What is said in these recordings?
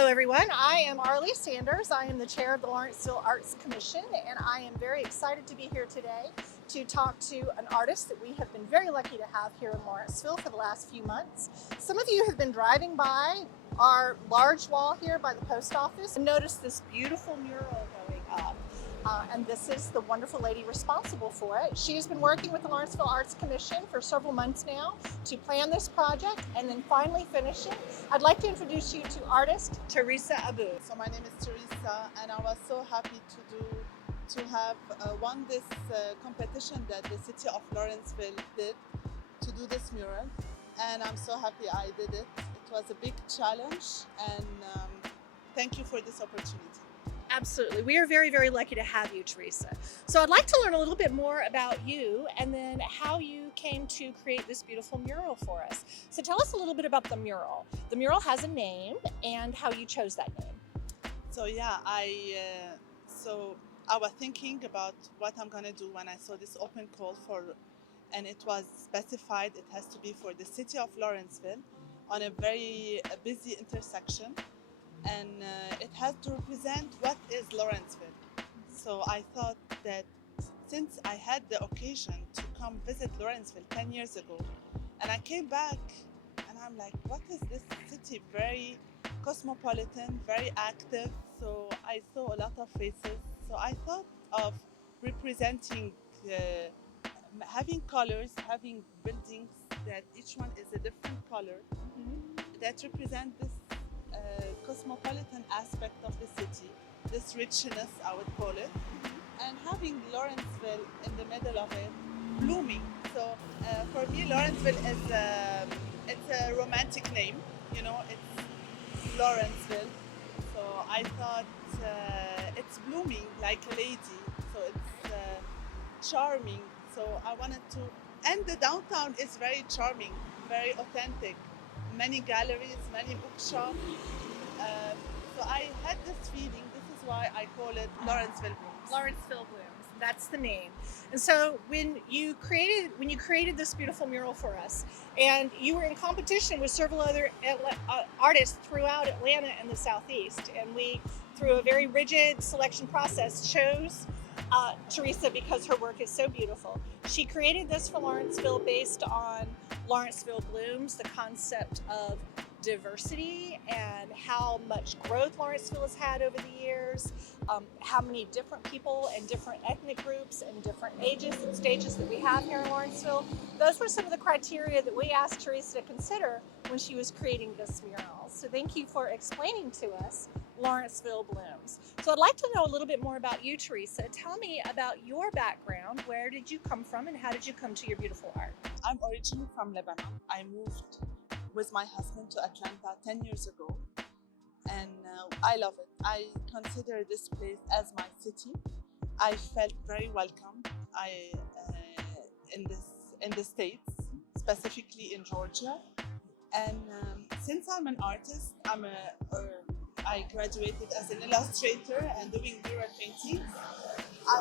Hello everyone, I am Arlie Sanders. I am the chair of the Lawrenceville Arts Commission, and I am very excited to be here today to talk to an artist that we have been very lucky to have here in Lawrenceville for the last few months. Some of you have been driving by our large wall here by the post office and noticed this beautiful mural going up. And this is the wonderful lady responsible for it. She has been working with the Lawrenceville Arts Commission for several months now to plan this project and then finally finish it. I'd like to introduce you to artist Teresa Abboud. So my name is Teresa, and I was so happy to have won this competition that the City of Lawrenceville did to do this mural, and I'm so happy I did it. It was a big challenge, and thank you for this opportunity. Absolutely. We are very, very lucky to have you, Teresa. So I'd like to learn a little bit more about you and then how you came to create this beautiful mural for us. So tell us a little bit about the mural. The mural has a name and how you chose that name. So yeah, I was thinking about what I'm gonna do when I saw this open call for, and it was specified it has to be for the City of Lawrenceville on a very busy intersection. And it has to represent what is Lawrenceville. So I thought that since I had the occasion to come visit Lawrenceville 10 years ago, and I came back and I'm like, what is this city? Very cosmopolitan, very active. So I saw a lot of faces. So I thought of representing, having colors, having buildings that each one is a different color that represent this cosmopolitan aspect of the city, this richness, I would call it, and having Lawrenceville in the middle of it, blooming. So for me, Lawrenceville is it's a romantic name, you know, it's Lawrenceville. So I thought it's blooming like a lady, so it's charming. So I wanted to, and the downtown is very charming, very authentic. Many galleries, many bookshops. So I had this feeling. This is why I call it Lawrenceville Blooms. Lawrenceville Blooms, that's the name. And so when you created this beautiful mural for us, and you were in competition with several other artists throughout Atlanta and the Southeast, and we, through a very rigid selection process, chose Teresa because her work is so beautiful. She created this for Lawrenceville based on Lawrenceville Blooms, the concept of diversity and how much growth Lawrenceville has had over the years, how many different people and different ethnic groups and different ages and stages that we have here in Lawrenceville. Those were some of the criteria that we asked Teresa to consider when she was creating this mural. So thank you for explaining to us Lawrenceville Blooms. So I'd like to know a little bit more about you, Teresa. Tell me about your background. Where did you come from and how did you come to your beautiful art? I'm originally from Lebanon. I moved with my husband to Atlanta 10 years ago, and I love it. I consider this place as my city. I felt very welcome. In the States, specifically in Georgia, and since I'm an artist, I graduated as an illustrator and doing mural painting. I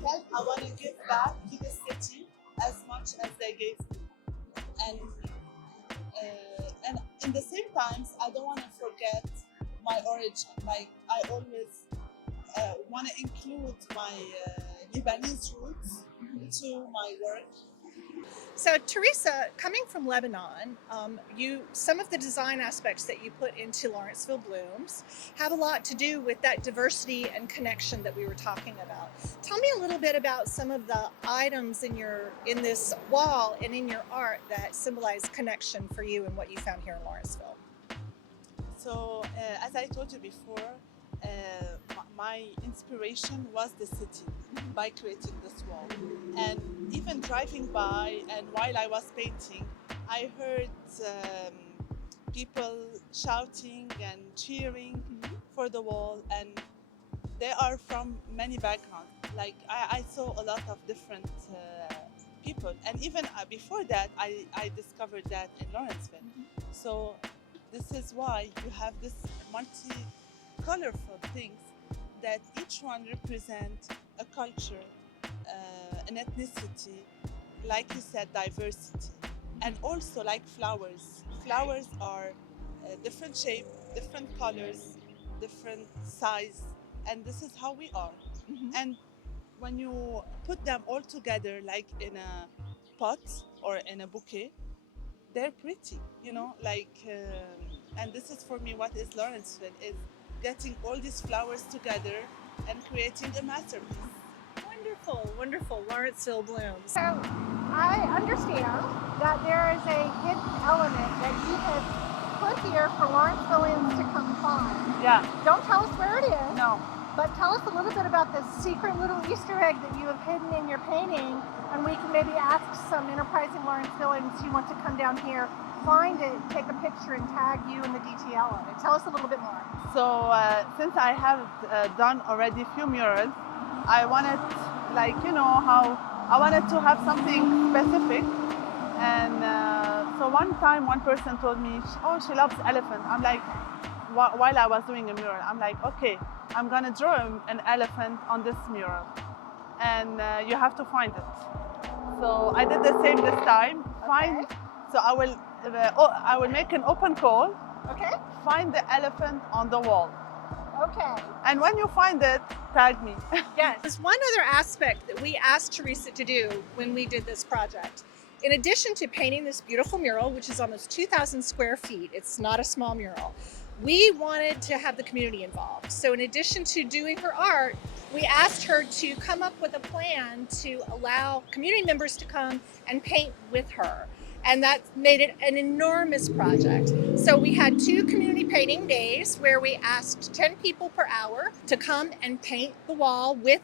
felt I want to give back to the city as much as they gave me, and in the same times, I don't want to forget my origin. Like I always want to include my Lebanese roots to my work. So Teresa, coming from Lebanon, some of the design aspects that you put into Lawrenceville Blooms have a lot to do with that diversity and connection that we were talking about. Tell me a little bit about some of the items in this wall and in your art that symbolize connection for you and what you found here in Lawrenceville. So as I told you before, my inspiration was the city by creating this wall. And even driving by and while I was painting, I heard people shouting and cheering for the wall, and they are from many backgrounds. Like I saw a lot of different people, and even before that I discovered that in Lawrenceville. So this is why you have this multi-colorful things that each one represent a culture, an ethnicity, like you said, diversity, and also like flowers. Flowers are different shape, different colors, different size, and this is how we are. Mhm. And when you put them all together, like in a pot or in a bouquet, they're pretty, and this is for me what is Lawrenceville, is getting all these flowers together and creating a masterpiece. Wonderful, wonderful. Lawrenceville Blooms. So I understand that there is a hidden element that you have put here for Lawrencevillians to come find. Yeah. Don't tell us where it is, No. but tell us a little bit about this secret little Easter egg that you have hidden in your painting, and we can maybe ask some enterprising Lawrencevillians who want to come down here, find it, take a picture, and tag you in the DTL of it. Tell us a little bit more. So since I have done already few murals, I wanted, how I wanted to have something specific. And so one time, one person told me, "Oh, she loves elephant." I'm like, while I was doing a mural, I'm like, okay, I'm gonna draw an elephant on this mural, and you have to find it. So I did the same this time. Find. So I will make an open call. Okay. Find the elephant on the wall. Okay. And when you find it, tag me. Yes. There's one other aspect that we asked Teresa to do when we did this project. In addition to painting this beautiful mural, which is almost 2,000 square feet, it's not a small mural, we wanted to have the community involved. So in addition to doing her art, we asked her to come up with a plan to allow community members to come and paint with her. And that made it an enormous project. So we had 2 community painting days where we asked 10 people per hour to come and paint the wall with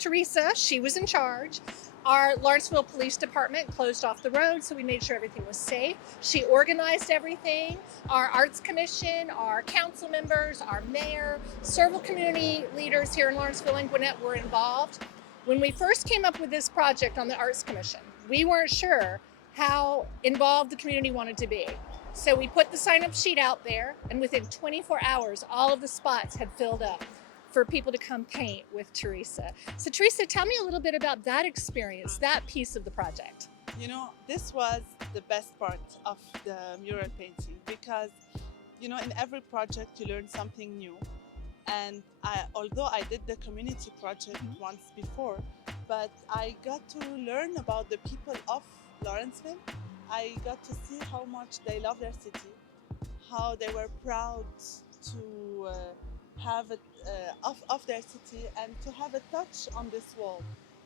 Teresa. She was in charge. Our Lawrenceville Police Department closed off the road, so we made sure everything was safe. She organized everything. Our Arts Commission, our council members, our mayor, several community leaders here in Lawrenceville and Gwinnett were involved. When we first came up with this project on the Arts Commission, we weren't sure how involved the community wanted to be. So we put the sign-up sheet out there, and within 24 hours, all of the spots had filled up for people to come paint with Teresa. So Teresa, tell me a little bit about that experience, that piece of the project. This was the best part of the mural painting because, in every project you learn something new. And although I did the community project once before, but I got to learn about the people of Lawrenceville. I got to see how much they love their city, how they were proud to have it of their city and to have a touch on this wall.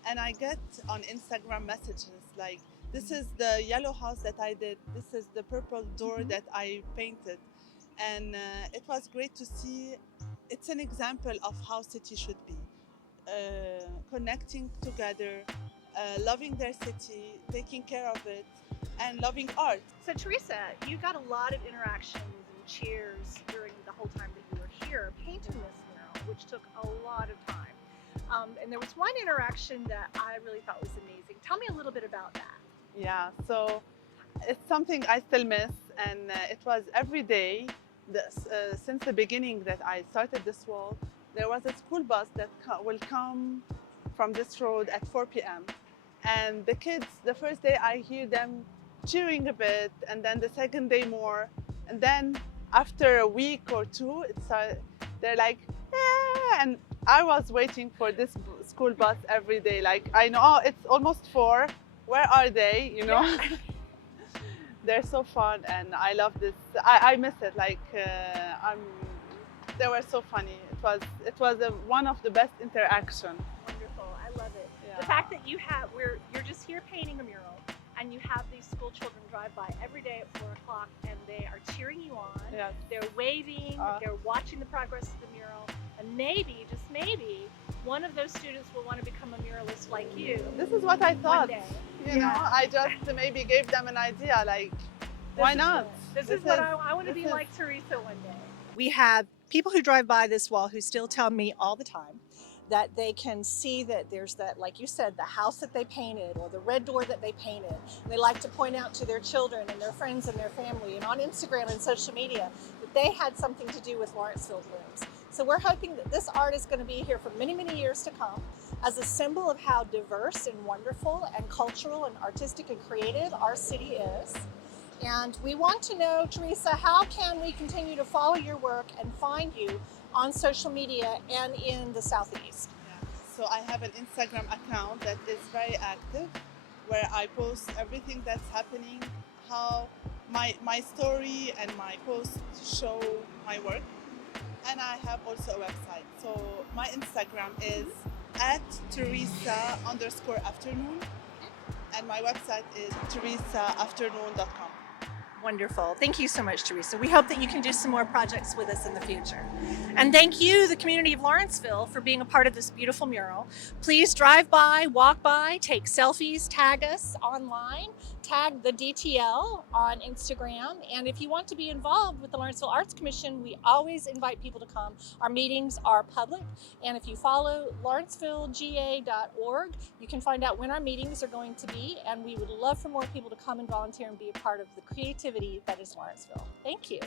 And I get on Instagram messages like, this is the yellow house that I did, this is the purple door that I painted. And it was great to see. It's an example of how city should be, connecting together, loving their city, taking care of it, and loving art. So Teresa, you got a lot of interactions and cheers during the whole time that you were here painting this mural, which took a lot of time. And there was one interaction that I really thought was amazing. Tell me a little bit about that. Yeah, so it's something I still miss, and it was every day since the beginning that I started this wall. There was a school bus that will come from this road at 4 p.m. And the kids, the first day I hear them cheering a bit, and then the second day more. And then after a week or two, they're like, yeah. And I was waiting for this school bus every day. Like, I know, oh, it's almost 4. Where are they? Yeah. They're so fun, and I love this. I miss it. Like, they were so funny. It was one of the best interaction. Wonderful, I love it. Yeah. The fact that you're just here painting a mural, and you have these school children drive by every day at 4 o'clock, and they are cheering you on. Yes. They're waving. They're watching the progress of the mural, and maybe, just maybe, one of those students will want to become a muralist like you. This is what I thought. One day. You know, I just maybe gave them an idea, like, why not? This is what I want to be like Teresa one day. We have people who drive by this wall who still tell me all the time that they can see that there's that, like you said, the house that they painted or the red door that they painted. And they like to point out to their children and their friends and their family and on Instagram and social media that they had something to do with Lawrenceville Blooms. So we're hoping that this art is going to be here for many, many years to come as a symbol of how diverse and wonderful and cultural and artistic and creative our city is. And we want to know, Teresa, how can we continue to follow your work and find you on social media and in the Southeast? Yeah. So I have an Instagram account that is very active, where I post everything that's happening, how my story and my posts show my work. And I have also a website. So my Instagram is at Teresa_afternoon, and my website is teresaafternoon.com. Wonderful. Thank you so much, Teresa. We hope that you can do some more projects with us in the future. And thank you, the community of Lawrenceville, for being a part of this beautiful mural. Please drive by, walk by, take selfies, tag us online, tag the DTL on Instagram. And if you want to be involved with the Lawrenceville Arts Commission, we always invite people to come. Our meetings are public. And if you follow lawrencevillega.org, you can find out when our meetings are going to be. And we would love for more people to come and volunteer and be a part of the creativity that is Lawrenceville. Thank you.